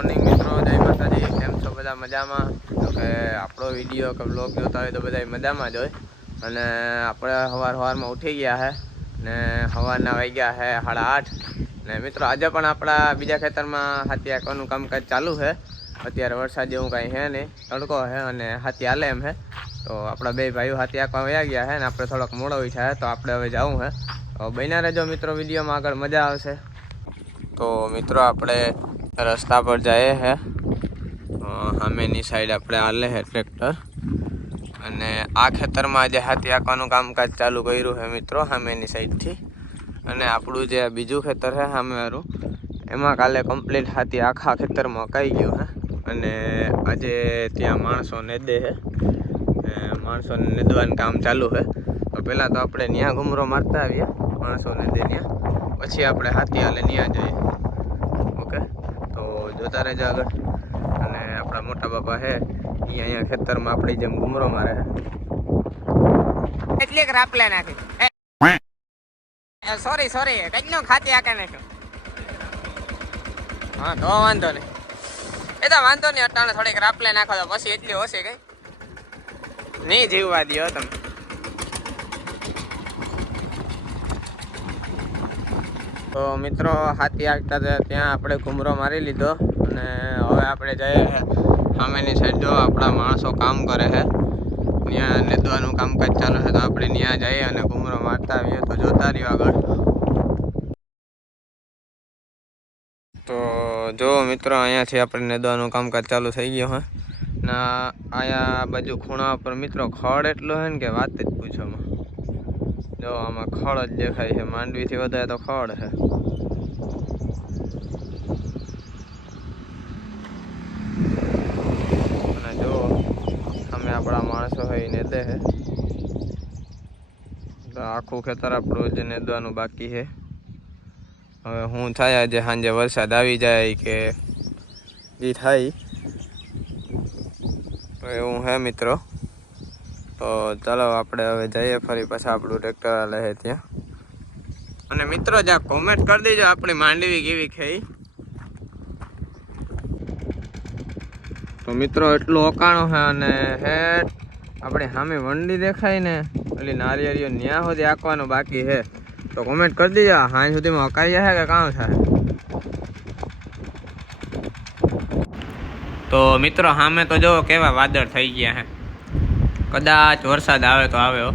Morning મિત્રો. જય માતાજી. કેમ છો બધા મજામાં? તો કે આપણો વીડિયો કે બ્લોગ જોતા હોય તો બધા મજામાં જ હોય. અને આપણે સવાર સવારમાં ઉઠી ગયા છે ને સવારના વાગ્યા છે સાડા આઠ. ને મિત્રો, આજે પણ આપણા બીજા ખેતરમાં હાથી આંકવાનું કામકાજ ચાલુ છે. અત્યારે વરસાદ જેવું કાંઈ છે નહીં. તડકો છે અને હાથી હાલે એમ છે. તો આપણા બે ભાઈઓ હાથી આંકવા વયા ગયા છે ને આપણે થોડોક મોડો છે, તો આપણે હવે જવું છે. તો બન્યા રહેજો મિત્રો, વિડીયોમાં આગળ મજા આવશે. તો મિત્રો, આપણે રસ્તા પર જઈએ છે સામેની સાઈડ આપણે હાલે છે ટ્રેક્ટર અને આ ખેતરમાં આજે હાથી આંકવાનું કામકાજ ચાલુ કર્યું છે મિત્રો સામેની સાઈડથી અને આપણું જે બીજું ખેતર છે સામેવાળું એમાં કાલે કમ્પ્લીટ હાથી આખા ખેતરમાં કાઈ ગયું હે. અને આજે ત્યાં માણસો નેદે ને માણસોને નેદવાનું કામ ચાલુ છે તો પહેલાં તો આપણે ત્યાં ઘુમરો મારતા આવીએ માણસો નેદે ત્યાં પછી આપણે હાથી હાલે ત્યાં જઈએ. જોતા રહેજો આગળ. અને આપણા મોટા બાપા છે એ અહીંયા ખેતરમાં આપણી જેમ ઘૂમરો મારે એટલે રાપલા નાખી. સોરી સોરી કઈ નો ખાતી આકે નાખ્યો હા, તો વાંધો નહીં. એ તો વાંધો નહીં, અટાણે થોડીક રાપલે નાખો તો પછી એટલી હશે કઈ. નહીં જીવવા દો તમે. તો મિત્રો, હાથી આગતા ત્યાં આપણે ઘુમરો મારી લીધો અને હવે આપણે જઈએ સામેની સાઈડ જો, આપણા માણસો કામ કરે છે. ત્યાં નેદવાનું કામકાજ ચાલુ છે તો આપણે ત્યાં જઈએ અને ઘુમરો મારતા આવીએ. તો જોતા રહ્યો આગળ. તો જો મિત્રો, અહીંયાથી આપણે નેદવાનું કામકાજ ચાલુ થઈ ગયું હે ના અહીંયા બાજુ ખૂણા પર મિત્રો, ખડ એટલો છે ને કે વાત જ પૂછોમાં જો, આમાં ખળ જ દેખાય છે. માંડવીથી વધારે તો ખળ છે. અને જો, અમે આપણા માણસો હોય ને દે તો આખું ખેતર આપણું જ નેદવાનું બાકી છે. હવે હું થાય આજે સાંજે વરસાદ આવી જાય કે એ થાય. તો એવું હે મિત્રો. તો ચાલો આપણે હવે જઈએ ફરી પાછા આપણું ટ્રેક્ટર લે ત્યાં. અને મિત્રો જ્યાં કોમેન્ટ કરી દેજો આપણી માંડવી કેવી ખાઈ. તો મિત્રો, એટલું ઓકાણું છે અને હેઠ આપણી સામે વંડી દેખાય ને એટલે નારિયેળીઓ ન્યા સુધી આંકવાનું બાકી છે. તો કોમેન્ટ કરી દેજો હાઈ સુધીમાં અકાઈ જશે કે કામ થાય? તો મિત્રો, સામે તો જો કેવા વાદળ થઈ ગયા છે. કદાચ વરસાદ આવે તો આવે હો.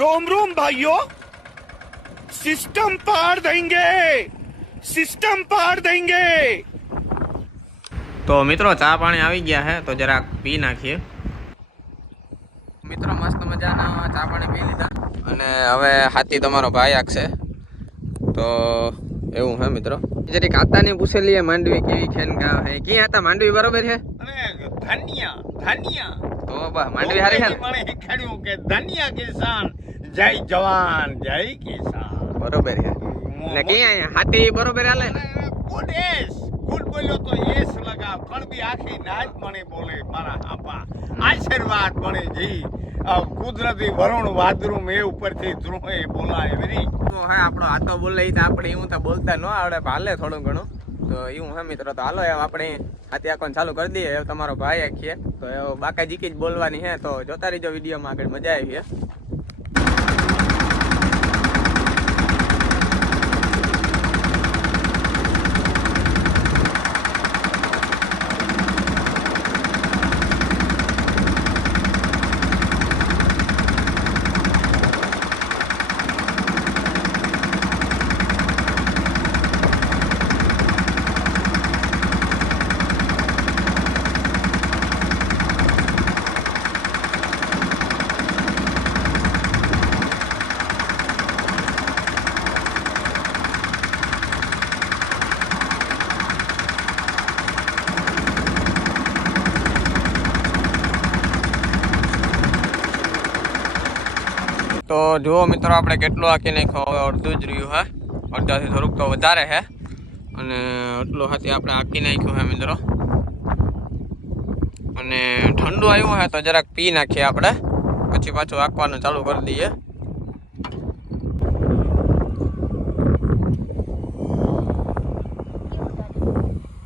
રોમ રોમ ભાઈઓ. સિસ્ટમ પાર દેંગે સિસ્ટમ પાર દેંગે તો મિત્રો ચા પાણી આવી ગયા હે તો જરાક પી નાખીએ. મિત્રો મસ્ત મજાના ચા પાણી પી લીધા. અને હવે હાથી તમારો ભાઈ આખશે. તો એવું હે મિત્રો? જરી કાતાની પૂછેલી માંડવી કેવી ખેન ગાવ હે? કી હતા? માંડવી બરોબર છે? અરે ધાનિયા ધાનિયા. તો બા માંડવી હારી છે ને? મને કહ્યું કે ધાનિયા કિસાન જય જવાન જય કિસાન. બરોબર છે. ને ક્યાં હાથી બરોબર આલે ગુડ એસ ગુડ બોલ્યો તો એ લગા પણ બી આખી નાચ મને બોલે મારા હાપા આશીર્વાદ મને જી. કુદરતી વરુણ વાદરું મેં ઉપરથી ધ્રુવે બોલાય વેરી. તો હા, આપણો હાથો બોલે તો આપણે એવું તો બોલતા ન આવડે હાલે થોડું ઘણું. તો એવું હે મિત્રો, તો હાલો એમ આપણે હાથી આખોને ચાલુ કરી દઈએ. તમારો ભાઈ આખીએ. તો એવું બાકા જીકી જ બોલવાની હે, તો જોતા રહીજો વિડીયોમાં આગળ, મજા આવી જુઓ મિત્રો, આપણે કેટલું આખી નાખ્યો? હવે અડધું જ રહ્યું, હે? અડધાથી થોડુંક તો વધારે છે અને એટલું હાથી આપણે આખી નાખ્યું, હે, મિત્રો? અને ઠંડુ આવ્યું, હે, તો જરાક પી નાખીએ આપણે. પછી પાછું આંકવાનું ચાલુ કરી દઈએ.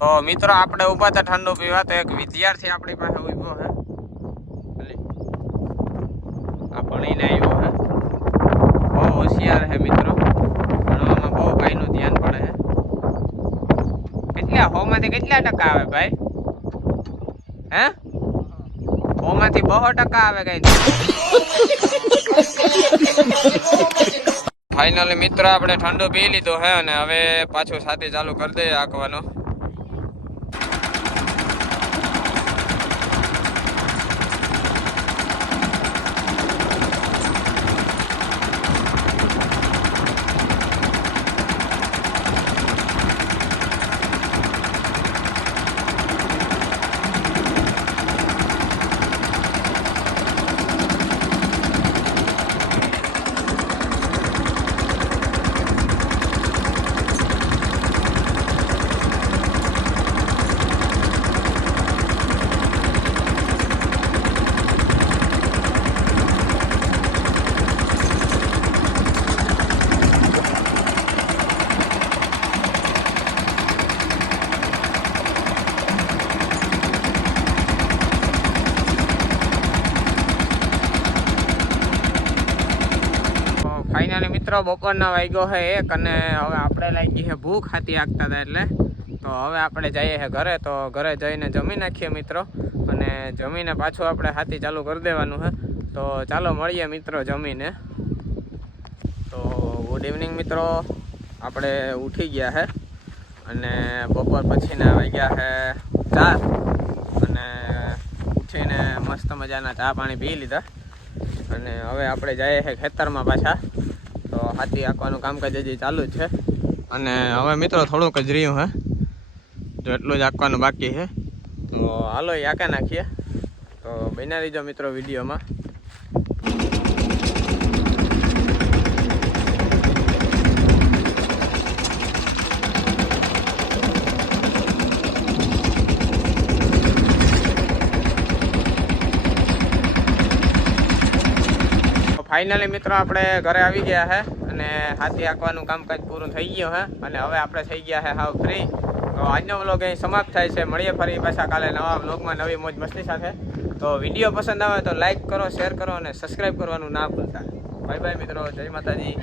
તો મિત્રો, આપણે ઊભા હતા ઠંડુ પીવા, તો એક વિદ્યાર્થી આપણી પાસે ઊભો, હે. આ ભણીને આવ્યો બહુ હોશિયાર છે મિત્રો. ભણવામાં બહુ ભાઈનું ધ્યાન પડે છે. કેટલા? હોમાંથી કેટલા ટકા આવે ભાઈ? હે? હોમાંથી બહો ટકા આવે કઈ? ફાઇનલી મિત્રો, આપણે ઠંડુ પી લીધું હે અને હવે પાછું સાથે ચાલુ કરી દઈએ આંકવાનું ફાઇનલી મિત્રો બપોરના વાગ્યો છે એક અને હવે આપણે લાગી છે ભૂખ હાથી આગતા હતા એટલે. તો હવે આપણે જઈએ છે ઘરે, તો ઘરે જઈને જમી નાખીએ મિત્રો. અને જમીને પાછું આપણે હાથી ચાલુ કરી દેવાનું છે તો ચાલો મળીએ મિત્રો જમીને. તો ગુડ ઇવનિંગ મિત્રો. આપણે ઉઠી ગયા છે અને બપોર પછીના વાગ્યા છે ચાર અને ઉઠીને મસ્ત મજાના ચા પાણી પી લીધા. અને હવે આપણે જઈએ છીએ ખેતરમાં પાછા. તો હાથી આંકવાનું કામકાજ હજી ચાલુ છે. અને હવે મિત્રો થોડુંક જ રહ્યું હે. તો એટલું જ આંકવાનું બાકી છે. તો હાલો એ આંકા નાખીએ. તો બનાવી જો મિત્રો વિડીયોમાં. ફાઇનલી મિત્રો આપણે ઘરે આવી ગયા છે અને હાથી હાંકવાનું કામકાજ પૂરું થઈ ગયું છે અને હવે આપણે થઈ ગયા છે હાવ ફ્રી તો આજનો વ્લોગ અહીં સમાપ્ત થાય છે. મળીએ ફરી પાછા કાલે નવા વ્લોગમાં નવી મોજ મસ્તી સાથે. તો વીડિયો પસંદ આવે તો લાઇક કરો શેર કરો અને સબસ્ક્રાઈબ કરવાનું ના ભૂલતા. બાય બાય મિત્રો. જય માતાજી.